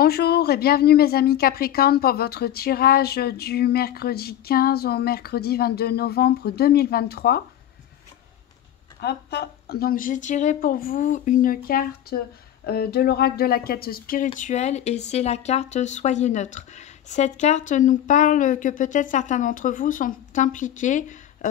Bonjour et bienvenue mes amis Capricorne pour votre tirage du mercredi 15 au mercredi 22 novembre 2023. Hop, donc j'ai tiré pour vous une carte de l'oracle de la quête spirituelle et c'est la carte Soyez neutre. Cette carte nous parle que peut-être certains d'entre vous sont impliqués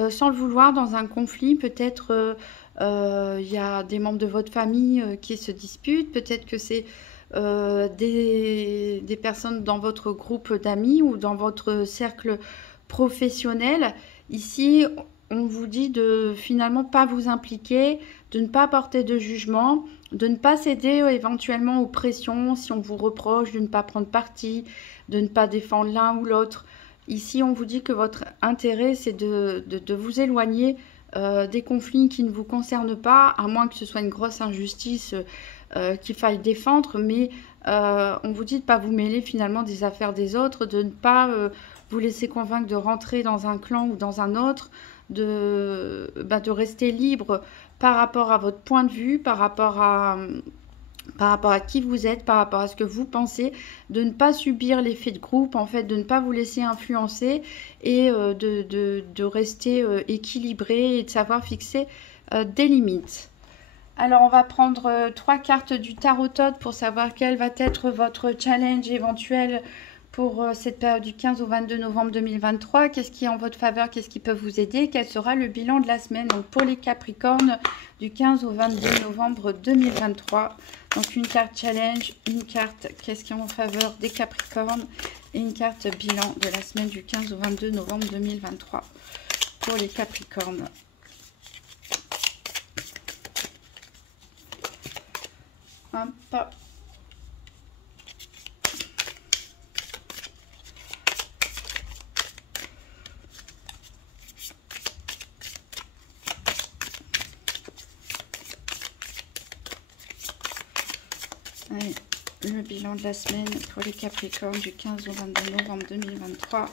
sans le vouloir dans un conflit, peut-être il y a des membres de votre famille qui se disputent, peut-être que c'est des personnes dans votre groupe d'amis ou dans votre cercle professionnel. Ici, on vous dit de finalement pas vous impliquer, de ne pas porter de jugement, de ne pas céder éventuellement aux pressions si on vous reproche de ne pas prendre parti, de ne pas défendre l'un ou l'autre. Ici, on vous dit que votre intérêt, c'est de vous éloigner des conflits qui ne vous concernent pas, à moins que ce soit une grosse injustice qu'il faille défendre, mais on vous dit de ne pas vous mêler finalement des affaires des autres, de ne pas vous laisser convaincre de rentrer dans un clan ou dans un autre, de rester libre par rapport à votre point de vue, par rapport à qui vous êtes, par rapport à ce que vous pensez, de ne pas subir l'effet de groupe, en fait, de ne pas vous laisser influencer et de rester équilibré et de savoir fixer des limites. Alors, on va prendre 3 cartes du Tarot Todd pour savoir quel va être votre challenge éventuel pour cette période du 15 au 22 novembre 2023. Qu'est-ce qui est en votre faveur? Qu'est-ce qui peut vous aider? Quel sera le bilan de la semaine? Donc, pour les Capricornes, du 15 au 22 novembre 2023. Donc, une carte challenge, une carte qu'est-ce qui est en faveur des Capricornes et une carte bilan de la semaine du 15 au 22 novembre 2023 pour les Capricornes. Hop. Allez, le bilan de la semaine pour les Capricornes du 15 au 22 novembre 2023.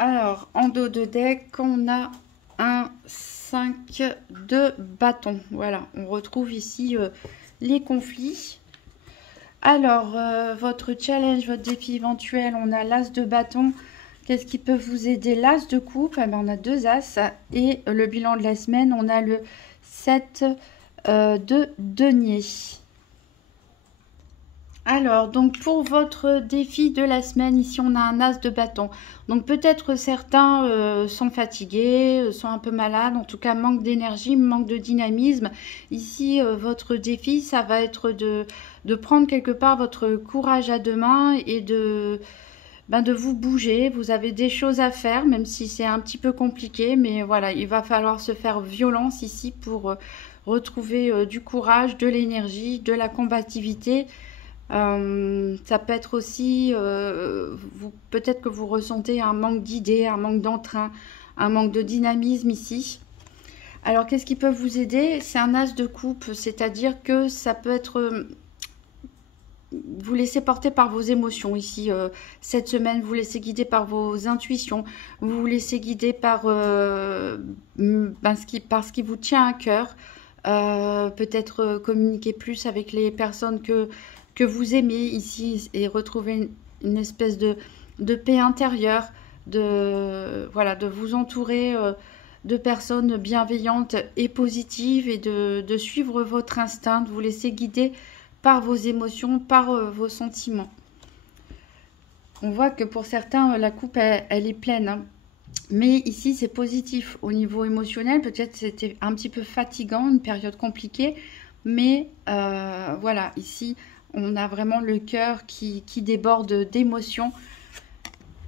Alors, en dos de deck, on a un 5 de bâton. Voilà, on retrouve ici les conflits. Alors, votre challenge, votre défi éventuel, on a l'as de bâton. Qu'est-ce qui peut vous aider? L'as de coupe, eh ben, on a 2 as. Et le bilan de la semaine, on a le 7 de denier. Alors, donc pour votre défi de la semaine, ici on a un as de bâton. Donc peut-être certains sont fatigués, sont un peu malades, en tout cas manque d'énergie, manque de dynamisme. Ici, votre défi, ça va être de prendre quelque part votre courage à deux mains et de vous bouger. Vous avez des choses à faire, même si c'est un petit peu compliqué, mais voilà, il va falloir se faire violence ici pour retrouver du courage, de l'énergie, de la combativité. Ça peut être aussi, peut-être que vous ressentez un manque d'idées, un manque d'entrain, un manque de dynamisme ici. Alors, qu'est-ce qui peut vous aider? C'est un as de coupe, c'est-à-dire que ça peut être... vous laissez porter par vos émotions ici. Cette semaine, vous laissez guider par vos intuitions. Vous vous laissez guider par, par ce qui vous tient à cœur. Peut-être communiquer plus avec les personnes que vous aimez ici et retrouver une espèce de paix intérieure, de vous entourer de personnes bienveillantes et positives et de suivre votre instinct, de vous laisser guider par vos émotions, par vos sentiments. On voit que pour certains, la coupe, elle est pleine, hein. Mais ici, c'est positif au niveau émotionnel. Peut-être c'était un petit peu fatigant, une période compliquée. Mais voilà, ici, on a vraiment le cœur qui déborde d'émotions.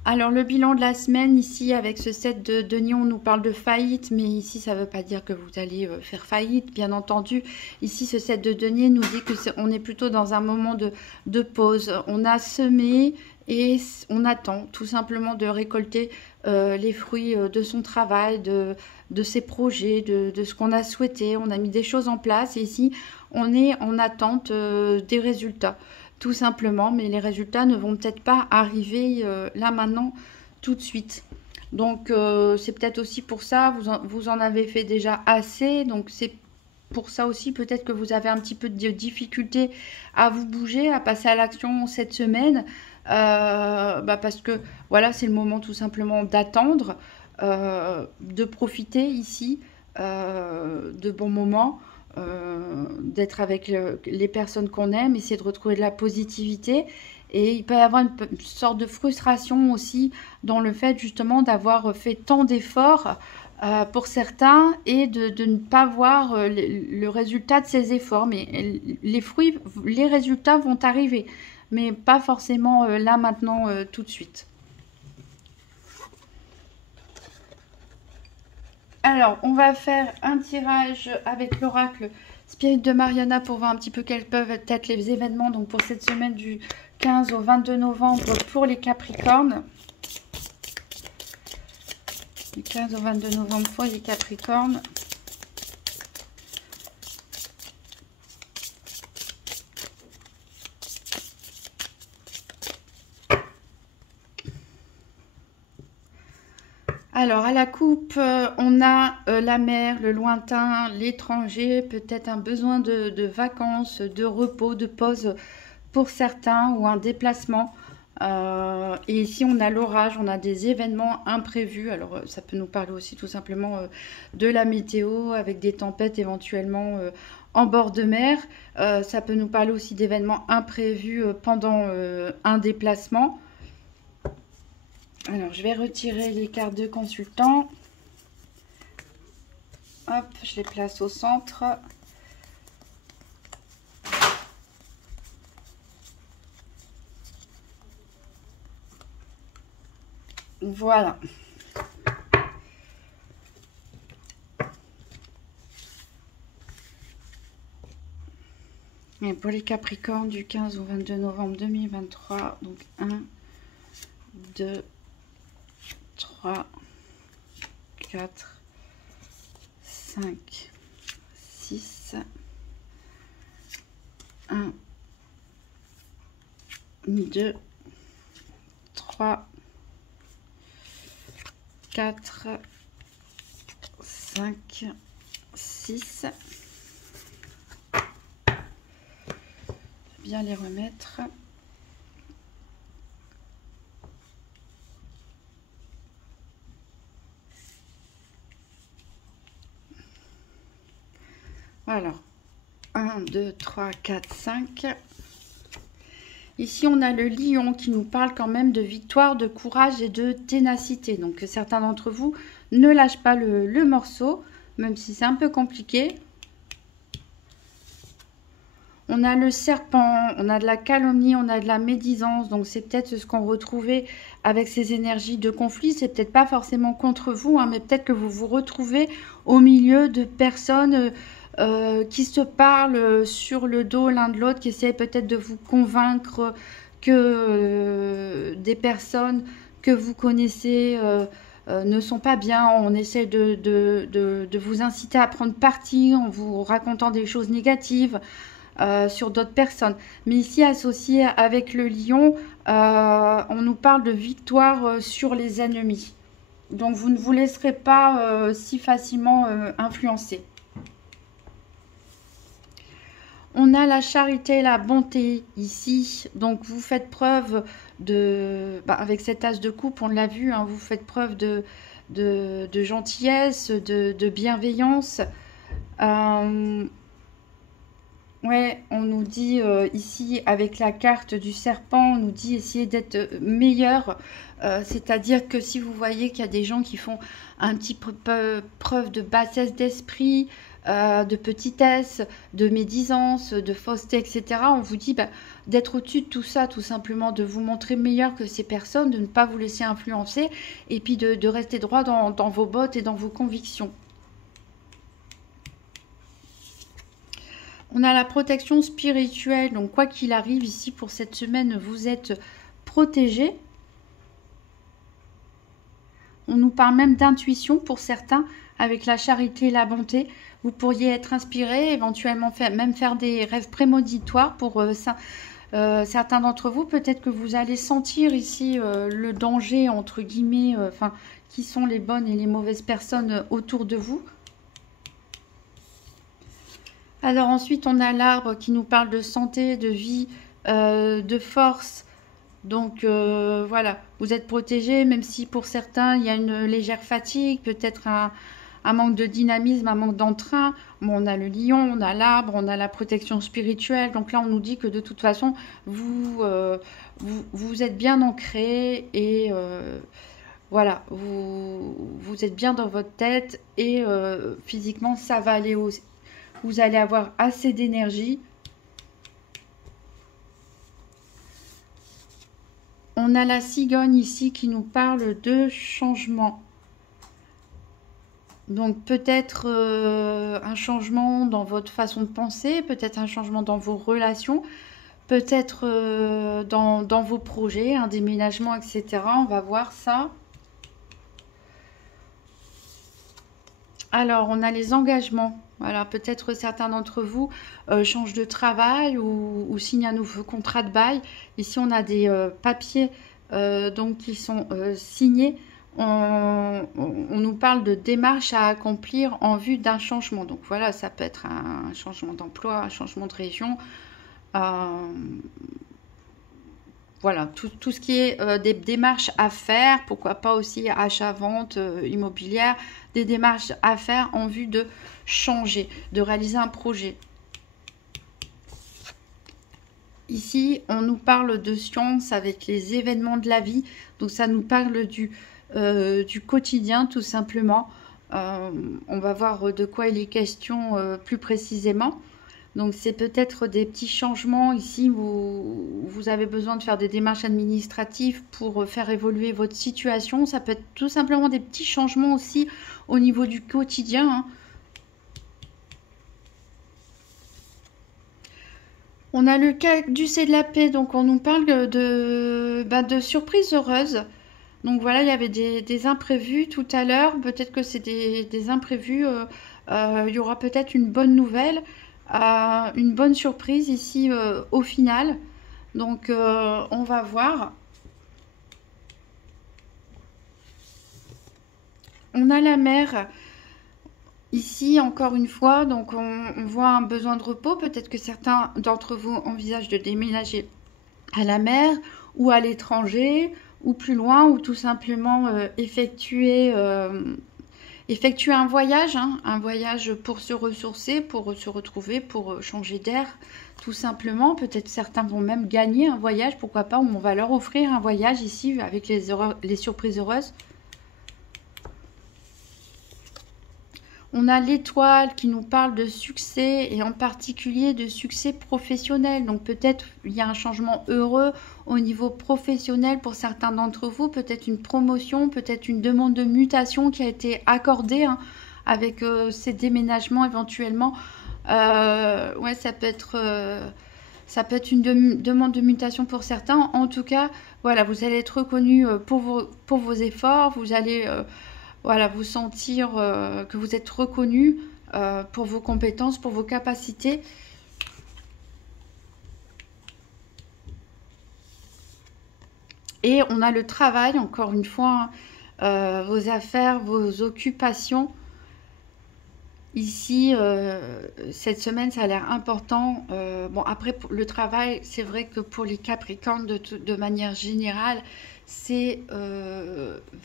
Alors, le bilan de la semaine, ici, avec ce 7 de denier, on nous parle de faillite. Mais ici, ça ne veut pas dire que vous allez faire faillite, bien entendu. Ici, ce 7 de denier nous dit qu'on est plutôt dans un moment de pause. On a semé et on attend tout simplement de récolter les fruits de son travail, de ses projets, de ce qu'on a souhaité. On a mis des choses en place et ici, on est en attente des résultats, tout simplement. Mais les résultats ne vont peut-être pas arriver là maintenant, tout de suite. Donc c'est peut-être aussi pour ça, vous en avez fait déjà assez, donc c'est pour ça aussi peut-être que vous avez un petit peu de difficulté à vous bouger, à passer à l'action cette semaine, parce que voilà, c'est le moment tout simplement d'attendre, de profiter ici de bons moments, d'être avec les personnes qu'on aime, essayer de retrouver de la positivité. Et il peut y avoir une sorte de frustration aussi dans le fait justement d'avoir fait tant d'efforts pour certains et de ne pas voir le résultat de ces efforts. Mais les fruits, les résultats vont arriver, mais pas forcément là maintenant tout de suite. Alors, on va faire un tirage avec l'oracle Spirit de Mariana pour voir un petit peu quels peuvent être les événements donc pour cette semaine du 15 au 22 novembre pour les Capricornes. Du 15 au 22 novembre pour les Capricornes. Alors, à la coupe, on a la mer, le lointain, l'étranger, peut-être un besoin de vacances, de repos, de pause pour certains ou un déplacement. Et ici, on a l'orage, on a des événements imprévus. Alors, ça peut nous parler aussi tout simplement de la météo avec des tempêtes éventuellement en bord de mer. Ça peut nous parler aussi d'événements imprévus pendant un déplacement. Alors, je vais retirer les cartes de consultant. Hop, je les place au centre. Voilà. Et pour les Capricornes du 15 au 22 novembre 2023, donc 1, 2, 3, 4, 5, 6, 1, 2, 3, 4, 5, 6. Bien les remettre. Alors, 1, 2, 3, 4, 5. Ici, on a le lion qui nous parle quand même de victoire, de courage et de ténacité. Donc, certains d'entre vous ne lâchent pas le morceau, même si c'est un peu compliqué. On a le serpent, on a de la calomnie, on a de la médisance. Donc, c'est peut-être ce qu'on retrouvait avec ces énergies de conflit. C'est peut-être pas forcément contre vous, hein, mais peut-être que vous vous retrouvez au milieu de personnes qui se parlent sur le dos l'un de l'autre, qui essayent peut-être de vous convaincre que des personnes que vous connaissez ne sont pas bien. On essaie de vous inciter à prendre parti en vous racontant des choses négatives sur d'autres personnes. Mais ici, associé avec le lion, on nous parle de victoire sur les ennemis. Donc, vous ne vous laisserez pas si facilement influencer. On a la charité et la bonté ici. Donc, vous faites preuve de... avec cet as de coupe, on l'a vu, hein, vous faites preuve de gentillesse, de bienveillance. Ouais, on nous dit ici, avec la carte du serpent, on nous dit essayer d'être meilleur. C'est-à-dire que si vous voyez qu'il y a des gens qui font un petit peu preuve de bassesse d'esprit, de petitesse, de médisance, de fausseté, etc., on vous dit d'être au-dessus de tout ça, tout simplement, de vous montrer meilleur que ces personnes, de ne pas vous laisser influencer, et puis de rester droit dans vos bottes et dans vos convictions. On a la protection spirituelle, donc quoi qu'il arrive ici pour cette semaine, vous êtes protégé. On nous parle même d'intuition pour certains, avec la charité et la bonté. Vous pourriez être inspiré, éventuellement même faire des rêves prémonitoires pour Certains d'entre vous, peut-être que vous allez sentir ici le danger, entre guillemets, enfin, qui sont les bonnes et les mauvaises personnes autour de vous. Alors ensuite, on a l'arbre qui nous parle de santé, de vie, de force. Donc voilà, vous êtes protégé, même si pour certains, il y a une légère fatigue, peut-être un manque de dynamisme, un manque d'entrain. Bon, on a le lion, on a l'arbre, on a la protection spirituelle. Donc là, on nous dit que de toute façon, vous êtes bien ancré et voilà, vous êtes bien dans votre tête et physiquement, ça va aller aussi. Vous allez avoir assez d'énergie. On a la cigogne ici qui nous parle de changement. Donc peut-être un changement dans votre façon de penser, peut-être un changement dans vos relations, peut-être dans vos projets, un déménagement, etc. On va voir ça. Alors, on a les engagements. Voilà, peut-être certains d'entre vous changent de travail ou signent un nouveau contrat de bail. Ici, on a des papiers donc qui sont signés. On nous parle de démarches à accomplir en vue d'un changement. Donc voilà, ça peut être un changement d'emploi, un changement de région. Voilà, tout ce qui est des démarches à faire, pourquoi pas aussi achat, vente, immobilière, des démarches à faire en vue de changer, de réaliser un projet. Ici, on nous parle de science avec les événements de la vie, donc ça nous parle du quotidien tout simplement. On va voir de quoi il est question plus précisément. Donc c'est peut-être des petits changements ici, vous avez besoin de faire des démarches administratives pour faire évoluer votre situation. Ça peut être tout simplement des petits changements aussi au niveau du quotidien, hein. On a le cactus et de la paix, donc on nous parle de surprises heureuses. Donc voilà, il y avait des imprévus tout à l'heure. Peut-être que c'est des imprévus. Il y aura peut-être une bonne nouvelle, une bonne surprise ici au final. Donc on va voir. On a la mer ici encore une fois. Donc on voit un besoin de repos. Peut-être que certains d'entre vous envisagent de déménager à la mer ou à l'étranger ou plus loin ou tout simplement effectuer un voyage, hein, un voyage pour se ressourcer, pour se retrouver, pour changer d'air, tout simplement. Peut-être certains vont même gagner un voyage, pourquoi pas, ou on va leur offrir un voyage ici avec les surprises heureuses. On a l'étoile qui nous parle de succès et en particulier de succès professionnel. Donc peut-être il y a un changement heureux au niveau professionnel pour certains d'entre vous. Peut-être une promotion, peut-être une demande de mutation qui a été accordée, hein, avec ces déménagements éventuellement. Ouais, ça peut être une demande de mutation pour certains. En tout cas, voilà, vous allez être reconnu pour vos efforts. Vous allez... voilà, vous sentir que vous êtes reconnu pour vos compétences, pour vos capacités. Et on a le travail, encore une fois, vos affaires, vos occupations. Ici, cette semaine, ça a l'air important. Bon, après, pour le travail, c'est vrai que pour les Capricornes, de manière générale, c'est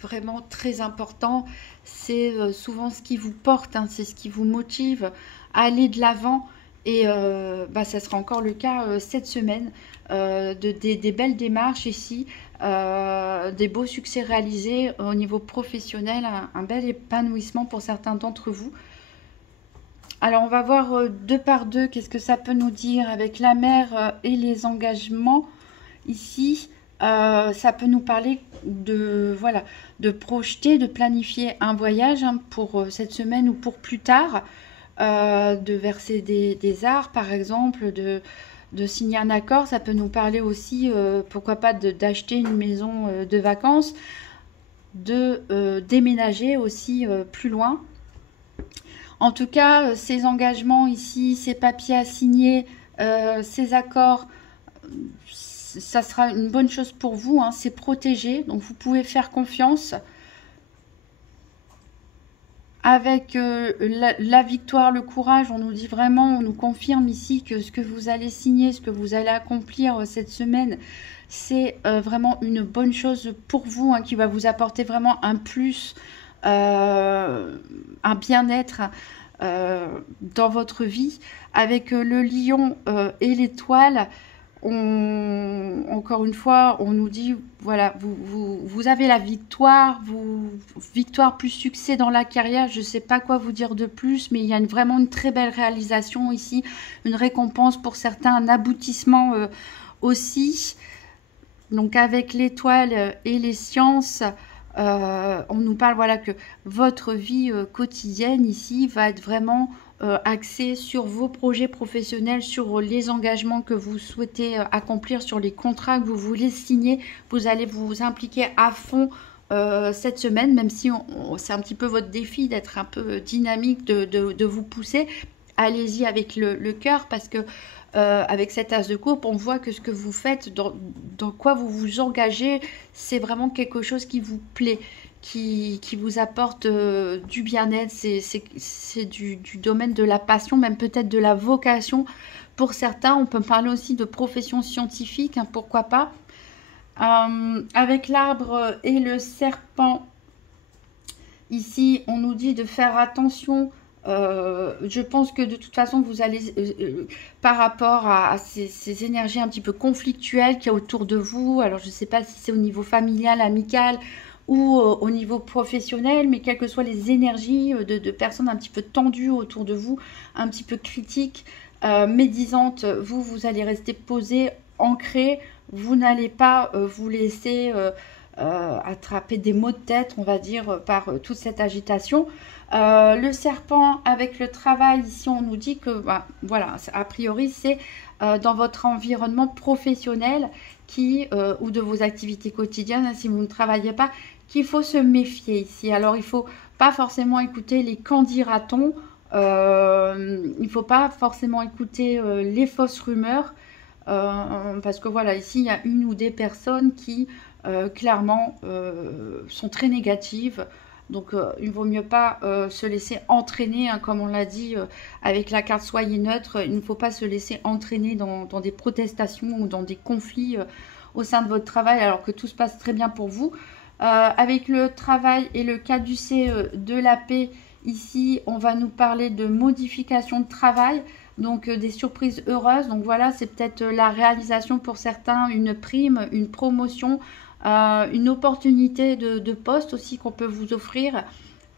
vraiment très important. C'est souvent ce qui vous porte, hein, c'est ce qui vous motive à aller de l'avant. Et ça sera encore le cas cette semaine. Des belles démarches ici, des beaux succès réalisés au niveau professionnel, un bel épanouissement pour certains d'entre vous. Alors, on va voir deux par deux qu'est-ce que ça peut nous dire avec la mer et les engagements. Ici, ça peut nous parler voilà, de projeter, de planifier un voyage, hein, pour cette semaine ou pour plus tard, de verser des arts, par exemple, de signer un accord. Ça peut nous parler aussi, pourquoi pas, d'acheter une maison de vacances, de déménager aussi plus loin. En tout cas, ces engagements ici, ces papiers à signer, ces accords, ça sera une bonne chose pour vous, hein, c'est protégé, donc vous pouvez faire confiance. Avec la victoire, le courage, on nous dit vraiment, on nous confirme ici que ce que vous allez signer, ce que vous allez accomplir cette semaine, c'est vraiment une bonne chose pour vous, hein, qui va vous apporter vraiment un plus, un bien-être dans votre vie. Avec le lion et l'étoile, encore une fois, on nous dit, voilà, vous avez la victoire, victoire plus succès dans la carrière, je ne sais pas quoi vous dire de plus, mais il y a vraiment une très belle réalisation ici, une récompense pour certains, un aboutissement aussi. Donc avec l'étoile et les sciences, on nous parle, voilà, que votre vie quotidienne ici va être vraiment axée sur vos projets professionnels, sur les engagements que vous souhaitez accomplir, sur les contrats que vous voulez signer. Vous allez vous impliquer à fond cette semaine, même si c'est un petit peu votre défi d'être un peu dynamique, de vous pousser. Allez-y avec le cœur, parce que avec cet as de coupe, on voit que ce que vous faites, dans quoi vous vous engagez, c'est vraiment quelque chose qui vous plaît, qui vous apporte du bien-être. C'est du domaine de la passion, même peut-être de la vocation. Pour certains, on peut parler aussi de profession scientifique, hein, pourquoi pas. Avec l'arbre et le serpent, ici, on nous dit de faire attention. Je pense que de toute façon, vous allez, par rapport à ces énergies un petit peu conflictuelles qu'il y a autour de vous, alors je ne sais pas si c'est au niveau familial, amical ou au niveau professionnel, mais quelles que soient les énergies de personnes un petit peu tendues autour de vous, un petit peu critiques, médisantes, vous allez rester posé, ancré, vous n'allez pas vous laisser attraper des maux de tête, on va dire, par toute cette agitation. Le serpent avec le travail, ici on nous dit que voilà, a priori c'est dans votre environnement professionnel ou de vos activités quotidiennes, hein, si vous ne travaillez pas, qu'il faut se méfier ici. Alors il ne faut pas forcément écouter les qu'en dira-t-on, il ne faut pas forcément écouter les fausses rumeurs, parce que voilà, ici il y a une ou des personnes qui clairement sont très négatives. Donc il ne vaut mieux pas se laisser entraîner, hein, comme on l'a dit avec la carte soyez neutre, il ne faut pas se laisser entraîner dans des protestations ou dans des conflits au sein de votre travail, alors que tout se passe très bien pour vous. Avec le travail et le caducée de la paix, ici on va nous parler de modification de travail, donc des surprises heureuses. Donc voilà, c'est peut-être la réalisation pour certains, une prime, une promotion, une opportunité de poste aussi qu'on peut vous offrir,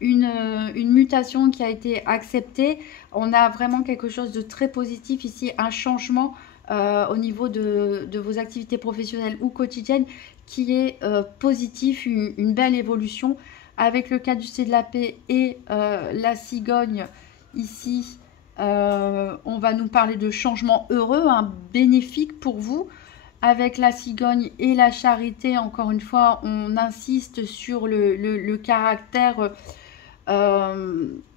une mutation qui a été acceptée. On a vraiment quelque chose de très positif ici, un changement au niveau de vos activités professionnelles ou quotidiennes qui est positif, une belle évolution. Avec le caducée de la paix et la cigogne ici, on va nous parler de changement heureux, hein, bénéfique pour vous. Avec la cigogne et la charité, encore une fois, on insiste sur le caractère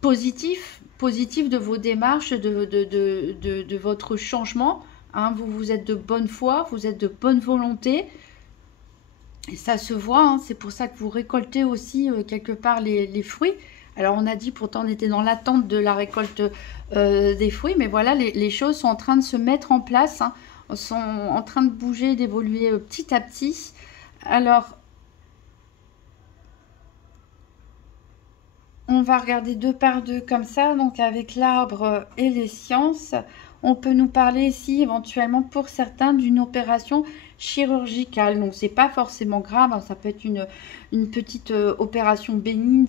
positif de vos démarches, de votre changement. Hein, vous êtes de bonne foi, vous êtes de bonne volonté. Et ça se voit, hein, c'est pour ça que vous récoltez aussi quelque part les fruits. Alors on a dit, pourtant on était dans l'attente de la récolte des fruits, mais voilà, les choses sont en train de se mettre en place, hein, sont en train de bouger, d'évoluer petit à petit. Alors, on va regarder deux par deux comme ça, donc avec l'arbre et les sciences. On peut nous parler ici éventuellement pour certains d'une opération chirurgicale. Donc c'est pas forcément grave, hein, ça peut être une petite opération bénigne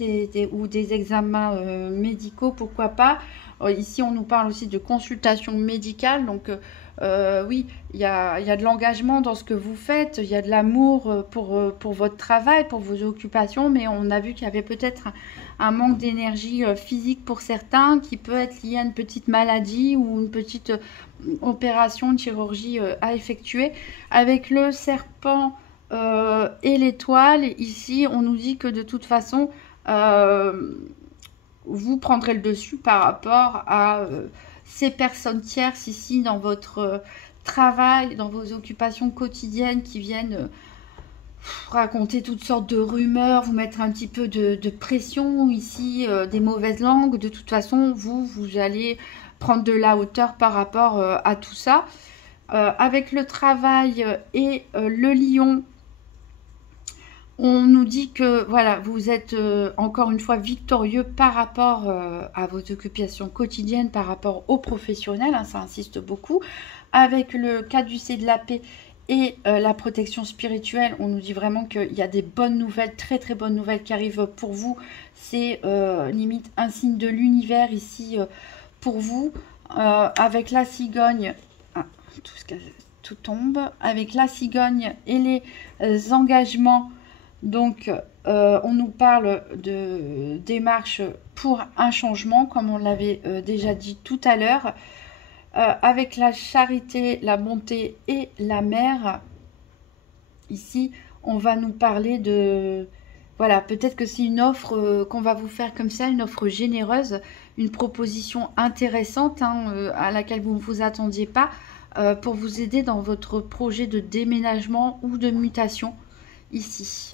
ou des examens médicaux, pourquoi pas. Ici on nous parle aussi de consultation médicale, donc oui, il y a de l'engagement dans ce que vous faites, il y a de l'amour pour votre travail, pour vos occupations, mais on a vu qu'il y avait peut-être un manque d'énergie physique pour certains qui peut être lié à une petite maladie ou une petite opération de chirurgie à effectuer. Avec le serpent et l'étoile, ici on nous dit que de toute façon vous prendrez le dessus par rapport à ces personnes tierces ici dans votre travail, dans vos occupations quotidiennes qui viennent raconter toutes sortes de rumeurs, vous mettre un petit peu de pression ici, des mauvaises langues. De toute façon, vous allez prendre de la hauteur par rapport à tout ça. Avec le travail et le lion, on nous dit que voilà, vous êtes encore une fois victorieux par rapport à vos occupations quotidiennes, par rapport aux professionnels, hein, ça insiste beaucoup. Avec le caducée de la paix et la protection spirituelle, on nous dit vraiment qu'il y a des bonnes nouvelles, très très bonnes nouvelles qui arrivent pour vous. C'est limite un signe de l'univers ici pour vous. Avec la cigogne, tout tombe. Avec la cigogne et les engagements, donc on nous parle de démarche pour un changement, comme on l'avait déjà dit tout à l'heure. Avec la charité, la bonté et la mer, ici, on va nous parler de... Voilà, peut-être que c'est une offre qu'on va vous faire comme ça, une offre généreuse, une proposition intéressante hein, à laquelle vous ne vous attendiez pas, pour vous aider dans votre projet de déménagement ou de mutation, ici.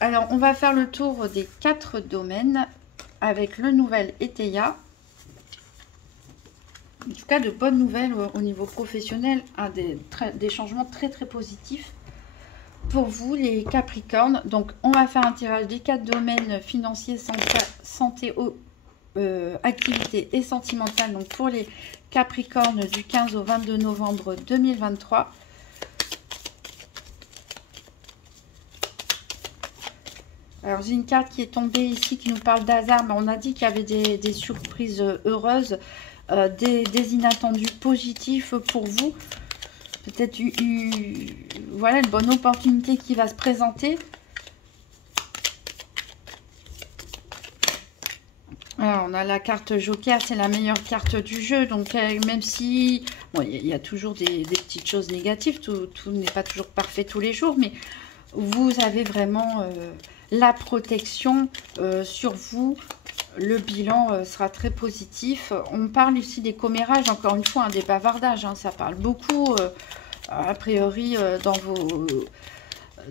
Alors, on va faire le tour des 4 domaines avec le nouvel Eteia. En tout cas, de bonnes nouvelles au niveau professionnel, hein, des changements très très positifs pour vous les Capricornes. Donc, on va faire un tirage des 4 domaines financiers, santé, activité et sentimentale. Donc, pour les Capricornes du 15 au 22 novembre 2023. Alors, j'ai une carte qui est tombée ici qui nous parle d'hasard, mais on a dit qu'il y avait des surprises heureuses. Des inattendus positifs pour vous, peut-être voilà, une bonne opportunité qui va se présenter. Alors, on a la carte Joker, c'est la meilleure carte du jeu, donc même si bon, il y a toujours des petites choses négatives, tout n'est pas toujours parfait tous les jours, mais vous avez vraiment la protection sur vous. Le bilan sera très positif. On parle ici des commérages, encore une fois, hein, des bavardages. Hein, ça parle beaucoup, a priori,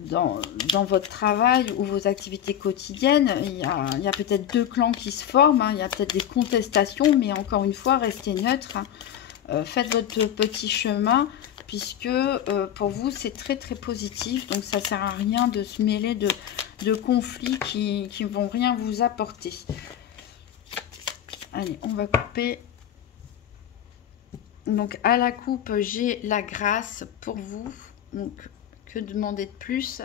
dans votre travail ou vos activités quotidiennes. Il y a peut-être 2 clans qui se forment. Hein, il y a peut-être des contestations, mais encore une fois, restez neutre. Hein, faites votre petit chemin, puisque pour vous, c'est très très positif. Donc, ça ne sert à rien de se mêler de conflits qui ne vont rien vous apporter. Allez, on va couper. Donc, à la coupe, j'ai la grâce pour vous. Donc, que demander de plus?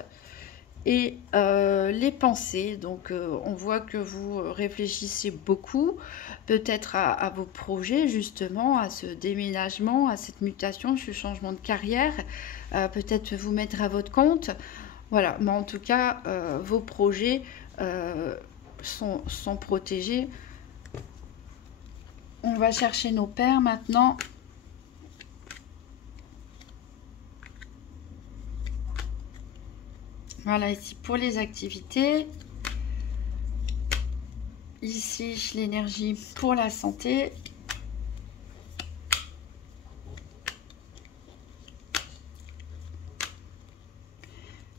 Et les pensées. Donc, on voit que vous réfléchissez beaucoup. Peut-être à vos projets, justement, à ce déménagement, à cette mutation, ce changement de carrière. Peut-être vous mettre à votre compte. Voilà. Mais en tout cas, vos projets sont protégés. On va chercher nos paires maintenant. Voilà, ici pour les activités. Ici, l'énergie pour la santé.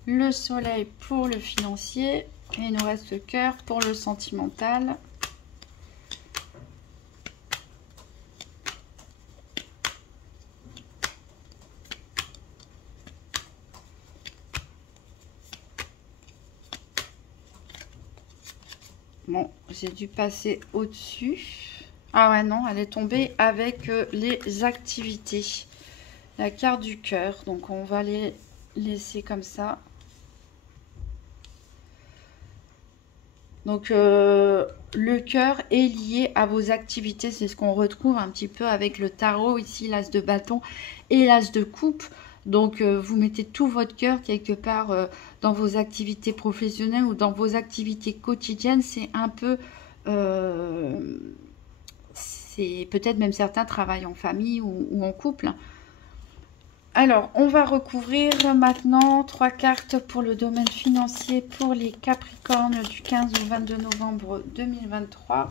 Le soleil pour le financier. Et il nous reste le cœur pour le sentimental. Bon, j'ai dû passer au-dessus. Ah ouais, non, elle est tombée avec les activités. La carte du cœur. Donc, on va les laisser comme ça. Donc, le cœur est lié à vos activités. C'est ce qu'on retrouve un petit peu avec le tarot. Ici, l'as de bâton et l'as de coupe. Donc, vous mettez tout votre cœur quelque part dans vos activités professionnelles ou dans vos activités quotidiennes. C'est un peu... c'est peut-être même certains travaillent en famille ou en couple. Alors, on va recouvrir maintenant 3 cartes pour le domaine financier pour les Capricornes du 15 au 22 novembre 2023.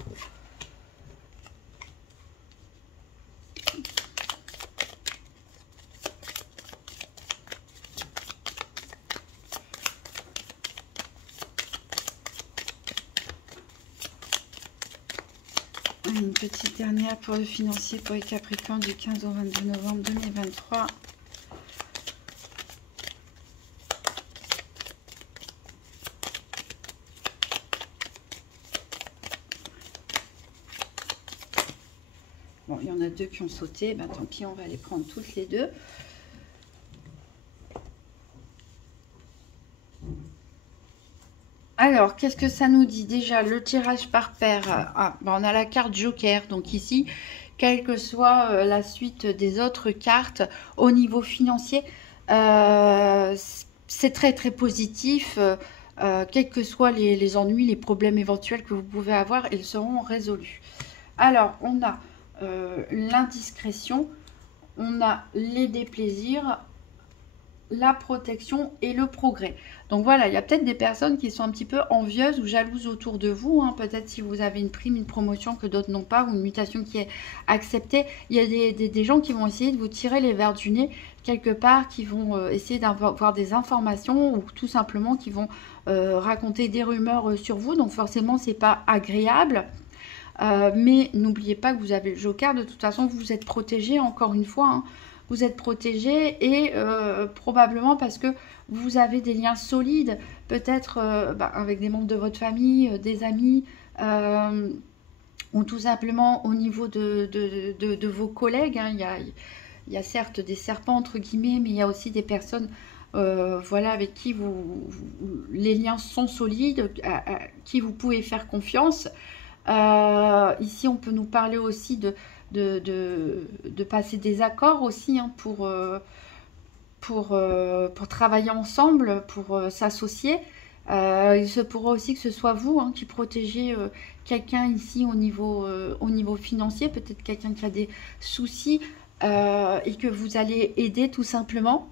petite dernière pour le financier pour les Capricornes du 15 au 22 novembre 2023. Bon, il y en a deux qui ont sauté, ben, tant pis, on va les prendre toutes les deux. Alors, qu'est-ce que ça nous dit? Déjà, le tirage par paire. Ben, on a la carte Joker. Donc ici, quelle que soit la suite des autres cartes, au niveau financier, c'est très très positif. Quels que soient les ennuis, les problèmes éventuels que vous pouvez avoir, ils seront résolus. Alors, on a l'indiscrétion, on a les déplaisirs, la protection et le progrès. Donc voilà, il y a peut-être des personnes qui sont un petit peu envieuses ou jalouses autour de vous. Hein. Peut-être si vous avez une prime, une promotion que d'autres n'ont pas, ou une mutation qui est acceptée. Il y a des gens qui vont essayer de vous tirer les verres du nez quelque part, qui vont essayer d'avoir des informations ou tout simplement qui vont raconter des rumeurs sur vous. Donc forcément, c'est pas agréable. Mais n'oubliez pas que vous avez le Joker. De toute façon, vous êtes protégé, encore une fois. Hein. Vous êtes protégé et probablement parce que vous avez des liens solides, peut-être avec des membres de votre famille, des amis, ou tout simplement au niveau de vos collègues. Hein. Il y a certes des serpents, entre guillemets, mais il y a aussi des personnes voilà, avec qui les liens sont solides, à qui vous pouvez faire confiance. Ici, on peut nous parler aussi de passer des accords aussi hein, pour travailler ensemble, pour s'associer. Il se pourra aussi que ce soit vous hein, qui protégez quelqu'un ici au niveau financier, peut-être quelqu'un qui a des soucis et que vous allez aider tout simplement.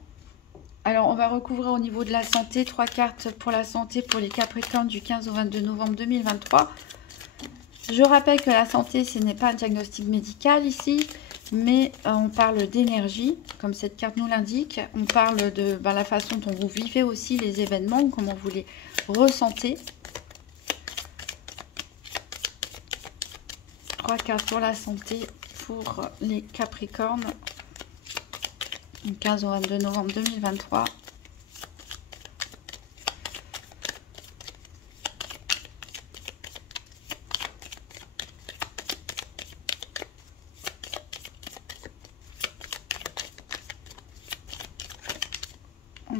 Alors, on va recouvrir au niveau de la santé, 3 cartes pour la santé pour les Capricornes du 15 au 22 novembre 2023. Je rappelle que la santé, ce n'est pas un diagnostic médical ici, mais on parle d'énergie, comme cette carte nous l'indique. On parle de la façon dont vous vivez aussi les événements, comment vous les ressentez. 3 cartes pour la santé pour les Capricornes, du 15 au 22 novembre 2023.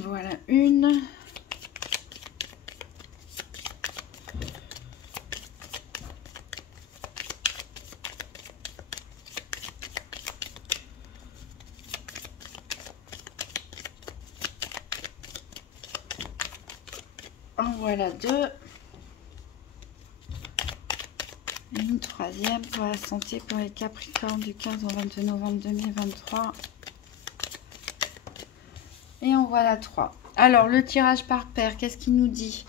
Voilà une. En voilà deux. Et une troisième pour la santé pour les Capricornes du 15 au 22 novembre 2023. Et en voilà 3. Alors, le tirage par paire, qu'est-ce qu'il nous dit?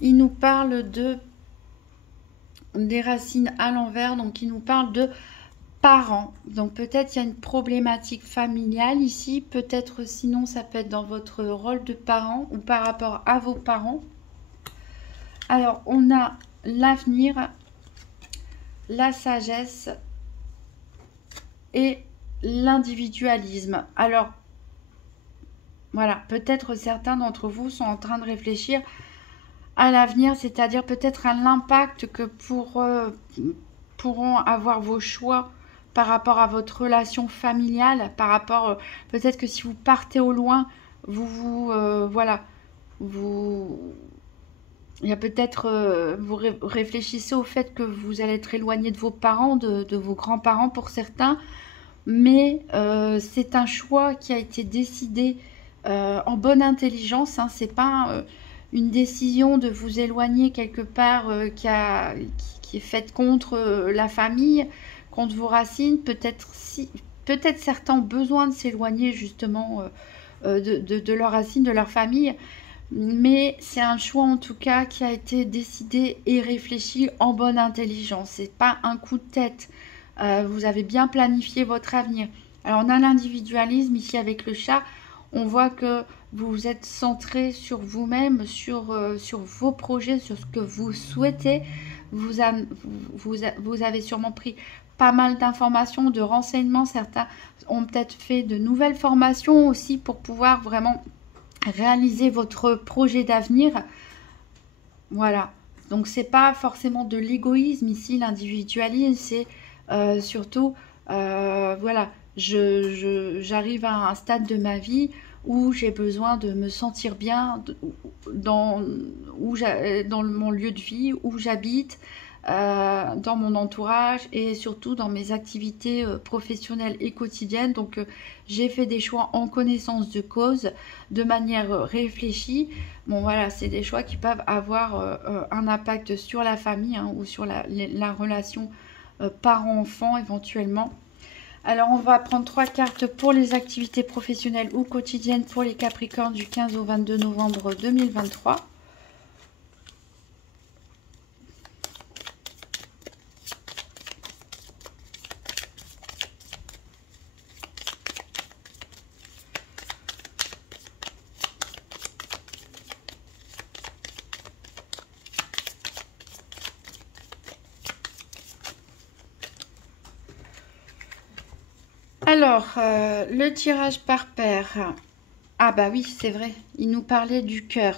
Il nous parle des racines à l'envers, donc il nous parle de parents. Donc, peut-être il y a une problématique familiale ici. Peut-être sinon, ça peut être dans votre rôle de parent ou par rapport à vos parents. Alors, on a l'avenir, la sagesse et l'individualisme. Alors, voilà, peut-être certains d'entre vous sont en train de réfléchir à l'avenir, c'est-à-dire peut-être à l'impact que pourront avoir vos choix par rapport à votre relation familiale, par rapport, peut-être que si vous partez au loin, voilà, il y a peut-être, vous réfléchissez au fait que vous allez être éloigné de vos parents, de vos grands-parents pour certains, mais c'est un choix qui a été décidé en bonne intelligence, hein, c'est pas une décision de vous éloigner quelque part qui est faite contre la famille, contre vos racines. Peut-être certains ont besoin de s'éloigner justement de leurs racines, de leur famille, mais c'est un choix en tout cas qui a été décidé et réfléchi en bonne intelligence. C'est pas un coup de tête. Vous avez bien planifié votre avenir. Alors on a l'individualisme ici avec le chat. On voit que vous êtes centré sur vous-même, sur vos projets, sur ce que vous souhaitez. Vous avez sûrement pris pas mal d'informations, de renseignements. Certains ont peut-être fait de nouvelles formations aussi pour pouvoir vraiment réaliser votre projet d'avenir. Voilà. Donc, c'est pas forcément de l'égoïsme ici, l'individualisme, c'est surtout, voilà, j'arrive à un stade de ma vie où j'ai besoin de me sentir bien dans mon lieu de vie, où j'habite, dans mon entourage et surtout dans mes activités professionnelles et quotidiennes. Donc j'ai fait des choix en connaissance de cause, de manière réfléchie. Bon voilà, c'est des choix qui peuvent avoir un impact sur la famille, hein, ou sur la relation parent-enfant éventuellement. Alors on va prendre 3 cartes pour les activités professionnelles ou quotidiennes pour les Capricornes du 15 au 22 novembre 2023. Alors, le tirage par paire. Ah bah oui, c'est vrai, il nous parlait du cœur.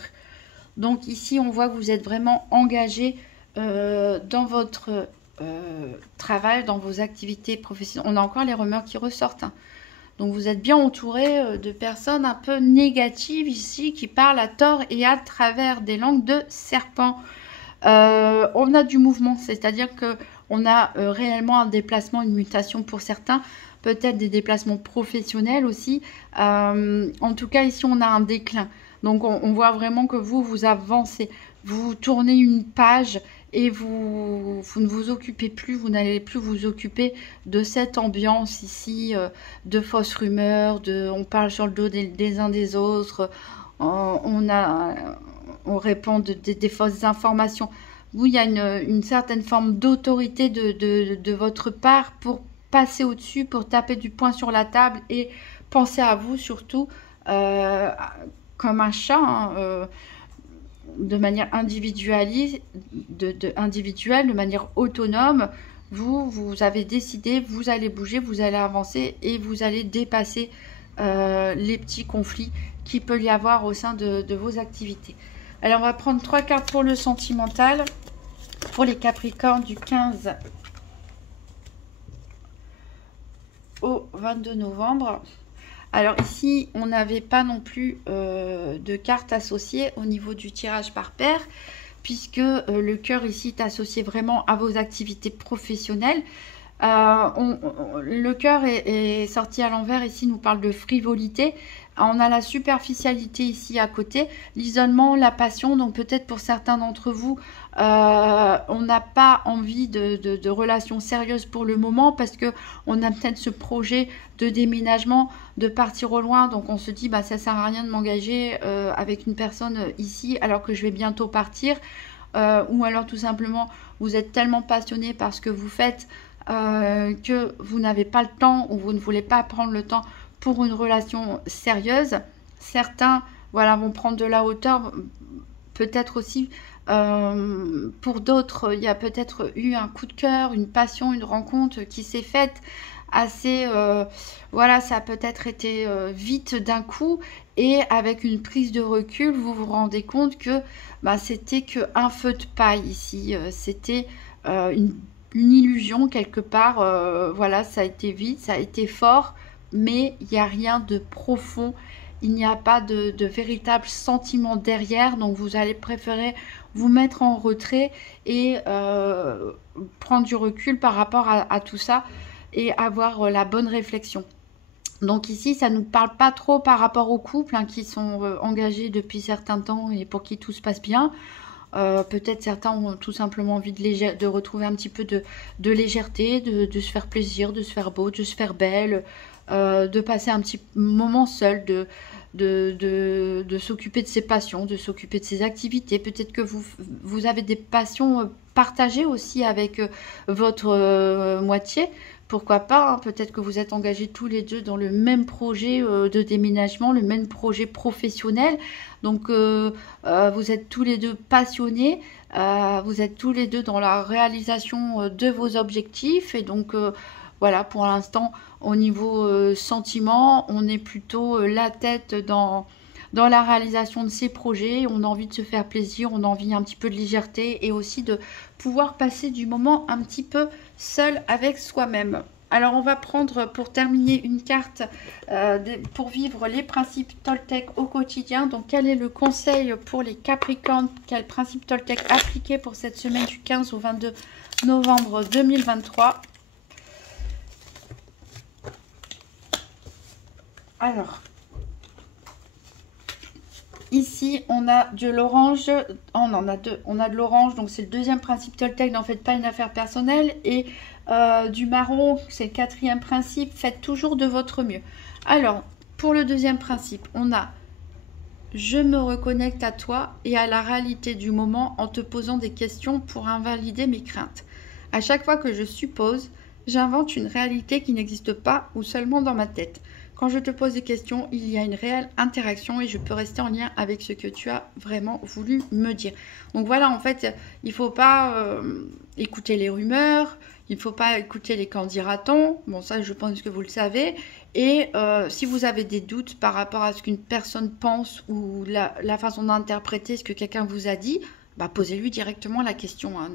Donc ici, on voit que vous êtes vraiment engagé dans votre travail, dans vos activités professionnelles. On a encore les rumeurs qui ressortent, hein. Donc vous êtes bien entouré de personnes un peu négatives ici, qui parlent à tort et à travers des langues de serpent. On a du mouvement, c'est-à-dire que on a réellement un déplacement, une mutation pour certains, peut-être des déplacements professionnels aussi. En tout cas, ici, on a un déclin. Donc, on voit vraiment que vous avancez, vous tournez une page et vous ne vous occupez plus, vous n'allez plus vous occuper de cette ambiance ici, de fausses rumeurs, on parle sur le dos des uns des autres, on répand des fausses informations. Vous, il y a une certaine forme d'autorité de votre part pour passer au-dessus, pour taper du poing sur la table et penser à vous surtout comme un chat, hein, de manière individuelle, de manière autonome. Vous avez décidé, vous allez bouger, vous allez avancer et vous allez dépasser les petits conflits qu'il peut y avoir au sein de vos activités. Alors, on va prendre 3 cartes pour le sentimental, pour les Capricornes du 15 au 22 novembre. Alors ici, on n'avait pas non plus de cartes associées au niveau du tirage par paire, puisque le cœur ici est associé vraiment à vos activités professionnelles. Le cœur est sorti à l'envers, ici nous parle de frivolité. On a la superficialité ici à côté, l'isolement, la passion. Donc peut-être pour certains d'entre vous, on n'a pas envie de relations sérieuses pour le moment, parce que on a peut-être ce projet de déménagement, de partir au loin. Donc on se dit, bah ça sert à rien de m'engager avec une personne ici alors que je vais bientôt partir. Ou alors tout simplement, vous êtes tellement passionné par ce que vous faites que vous n'avez pas le temps, ou vous ne voulez pas prendre le temps pour une relation sérieuse. Certains, voilà, vont prendre de la hauteur, peut-être aussi. Pour d'autres, il y a peut-être eu un coup de cœur, une passion, une rencontre qui s'est faite assez, voilà, ça a peut-être été vite d'un coup, et avec une prise de recul, vous vous rendez compte que bah, c'était qu'un feu de paille ici, c'était une illusion quelque part. Voilà, ça a été vite, ça a été fort, mais il n'y a rien de profond, il n'y a pas de véritable sentiment derrière. Donc vous allez préférer vous mettre en retrait et prendre du recul par rapport à tout ça et avoir la bonne réflexion. Donc ici, ça ne nous parle pas trop par rapport aux couples, hein, qui sont engagés depuis certains temps et pour qui tout se passe bien. Peut-être certains ont tout simplement envie de retrouver un petit peu de légèreté, de se faire plaisir, de se faire beau, de se faire belle, de passer un petit moment seul, de s'occuper de ses passions, de s'occuper de ses activités. Peut-être que vous avez des passions partagées aussi avec votre moitié. pourquoi pas, hein, peut-être que vous êtes engagés tous les deux dans le même projet de déménagement, le même projet professionnel. Donc, vous êtes tous les deux passionnés, vous êtes tous les deux dans la réalisation de vos objectifs. Et donc, voilà, pour l'instant, au niveau sentiment, on est plutôt la tête dans la réalisation de ces projets. On a envie de se faire plaisir, on a envie un petit peu de légèreté et aussi de pouvoir passer du moment un petit peu seul avec soi-même. Alors on va prendre pour terminer une carte pour vivre les principes Toltec au quotidien. Donc quel est le conseil pour les Capricornes? Quel principe Toltec appliquer pour cette semaine du 15 au 22 novembre 2023? Alors, ici, on a de l'orange, on en a deux, on a de l'orange, donc c'est le deuxième principe Toltec, n'en faites pas une affaire personnelle, et du marron, c'est le quatrième principe, faites toujours de votre mieux. Alors, pour le deuxième principe, on a je me reconnecte à toi et à la réalité du moment en te posant des questions pour invalider mes craintes. À chaque fois que je suppose, j'invente une réalité qui n'existe pas ou seulement dans ma tête. Quand je te pose des questions, il y a une réelle interaction et je peux rester en lien avec ce que tu as vraiment voulu me dire. Donc voilà, en fait, il ne faut pas écouter les rumeurs, il ne faut pas écouter les qu'en dira-t-on. Bon, ça, je pense que vous le savez. Et si vous avez des doutes par rapport à ce qu'une personne pense ou la façon d'interpréter ce que quelqu'un vous a dit, bah, posez-lui directement la question. Hein.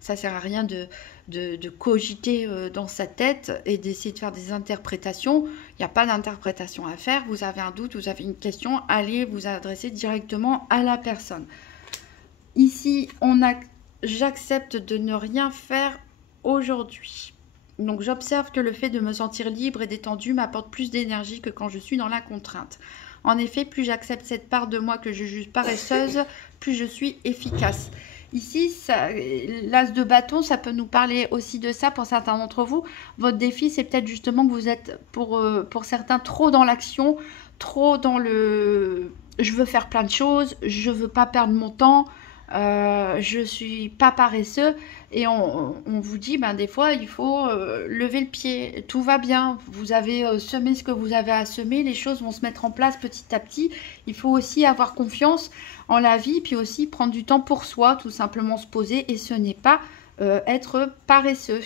Ça ne sert à rien de cogiter dans sa tête et d'essayer de faire des interprétations. Il n'y a pas d'interprétation à faire. Vous avez un doute, vous avez une question, allez vous adresser directement à la personne. Ici, j'accepte de ne rien faire aujourd'hui. Donc j'observe que le fait de me sentir libre et détendue m'apporte plus d'énergie que quand je suis dans la contrainte. En effet, plus j'accepte cette part de moi que je juge paresseuse, plus je suis efficace. Ici, l'as de bâton, ça peut nous parler aussi de ça pour certains d'entre vous. Votre défi, c'est peut-être justement que vous êtes pour certains trop dans l'action, trop dans le je veux faire plein de choses, je veux pas perdre mon temps, je suis pas paresseux. Et on vous dit, ben, des fois, il faut lever le pied. Tout va bien. Vous avez semé ce que vous avez à semer. Les choses vont se mettre en place petit à petit. Il faut aussi avoir confiance en la vie. Puis aussi prendre du temps pour soi. Tout simplement se poser. Et ce n'est pas être paresseux.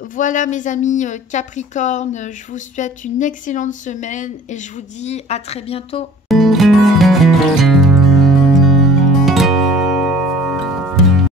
Voilà mes amis Capricorne. Je vous souhaite une excellente semaine. Et je vous dis à très bientôt.